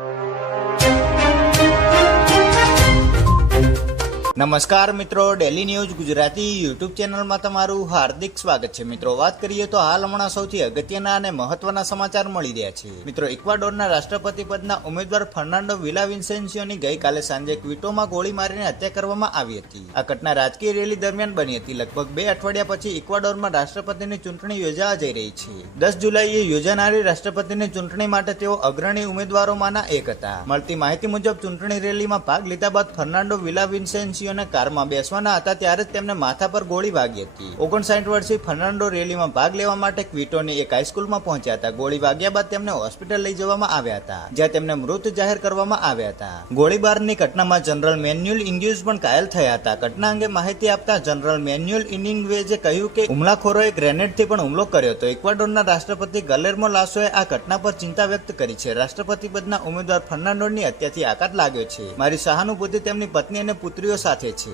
you. નમસ્કાર મિત્રો daily news Gujarati YouTube ચેનલમાં તમારું હાર્દિક સ્વાગત છે. મિત્રો, વાત કરીએ તો હાલ હમણાં સૌથી અગત્યના અને મહત્વના સમાચાર મળી રહ્યા છે. મિત્રો, ઇક્વાડોરના રાષ્ટ્રપતિ પદના ઉમેદવાર ફર્નાન્ડો વિલા વિન્સેન્સિયોની ગઈકાલે સાંજે ક્વિટોમાં ગોળી મારીને હત્યા કરવામાં આવી હતી. આ ઘટના રાજકીય રેલી દરમિયાન બની હતી. લગભગ બે અઠવાડિયા પછી ઇક્વાડોરમાં રાષ્ટ્રપતિની ચૂંટણી યોજાવા જઈ રહી છે. દસ જુલાઈએ યોજાનારી રાષ્ટ્રપતિની ચૂંટણી માટે તેઓ અગ્રણી ઉમેદવારોમાંના એક હતા. મળતી માહિતી મુજબ, ચૂંટણી રેલીમાં ભાગ લીધા બાદ ફર્નાન્ડો વિલા વિન્સેન્સિયોને કારમાં બેસવાના હતા ત્યારે જ તેમને માથા પર ગોળી વાગી હતી. ઓગણસાઠ વર્ષીય ફર્નાન્ડો રેલીમાં ભાગ લેવા માટે ક્વિટોની એક હાઈસ્કૂલમાં પહોંચ્યા હતા. ગોળી વાગ્યા બાદ તેમને હોસ્પિટલ લઈ જવામાં આવ્યા હતા, જ્યાં તેમને મૃત જાહેર કરવામાં આવ્યા હતા. ગોળીબારની ઘટનામાં જનરલ મેન્યુઅલ ઇન્ડ્યુઝ પણ ઘાયલ થયા હતા. ઘટના અંગે માહિતી આપતા જનરલ મેન્યુઅલ ઇનિંગવેજે કહ્યું કે હુમલાખોરોએ ગ્રેનેડથી પણ હુમલો કર્યો હતો. ઇક્વાડોરના રાષ્ટ્રપતિ ગલેર્મો લાસોએ આ ઘટના પર ચિંતા વ્યક્ત કરી છે. રાષ્ટ્રપતિ પદના ઉમેદવાર ફર્નાન્ડોની હત્યાથી આઘાત લાગ્યો છે. મારી સહાનુભૂતિ તેમની પત્ની અને પુત્રીઓ સાથે છે